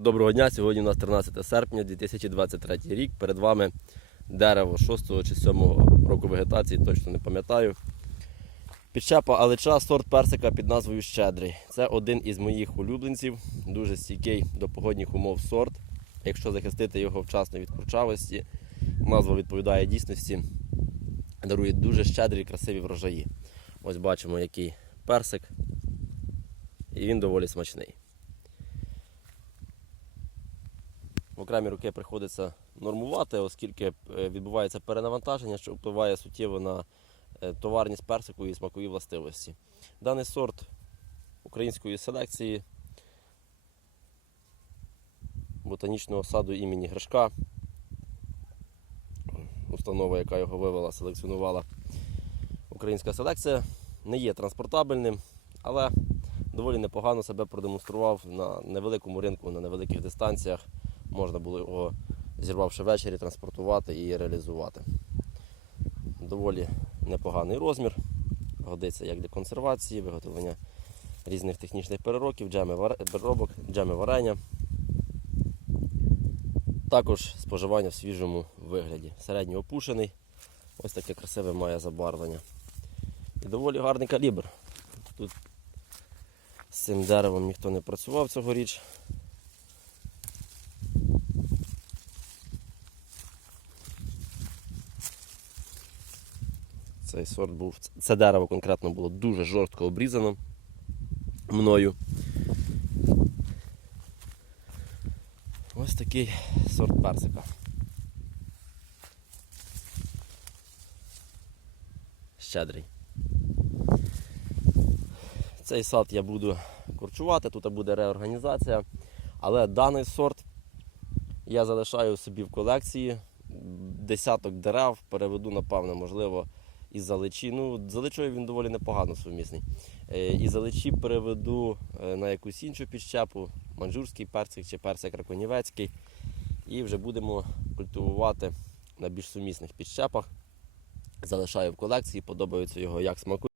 Доброго дня. Сьогодні у нас 13 серпня 2023 рік. Перед вами дерево 6 чи 7 року вегетації, точно не пам'ятаю. Підщепа алича, сорт персика під назвою Щедрий. Це один із моїх улюбленців, дуже стійкий до погодних умов сорт. Якщо захистити його вчасно від курчавості, назва відповідає дійсності, дарує дуже щедрі красиві врожаї. Ось бачимо, який персик, і він доволі смачний. В окремі руки приходиться нормувати, оскільки е, відбувається перенавантаження, що впливає суттєво на е, товарність персику і смакові властивості. Даний сорт української селекції ботанічного саду імені Гришка. Установа, яка його вивела, селекціонувала українська селекція, не є транспортабельним, але доволі непогано себе продемонстрував на невеликому ринку, на невеликих дистанціях. Можна було його, зірвавши ввечері, транспортувати і реалізувати. Доволі непоганий розмір. Годиться як для консервації, виготовлення різних технічних переробів, джеми переробок, джеми варення. Також споживання в свіжому вигляді. Середньо опушений. Ось таке красиве має забарвлення. І доволі гарний калібр. Тут з цим деревом ніхто не працював цьогоріч. Цей сорт був. Це дерево конкретно було дуже жорстко обрізано мною. Ось такий сорт персика. Щедрий. Цей сад я буду корчувати, тут буде реорганізація. Але даний сорт я залишаю собі в колекції. Десяток дерев переведу, напевно, можливо, із заличі. Ну, заличою він доволі непогано сумісний. І Із заличі переведу е, на якусь іншу підщепу, манжурський персик чи персик раконівецький. І вже будемо культивувати на більш сумісних підщепах. Залишаю в колекції, подобається його як смаку.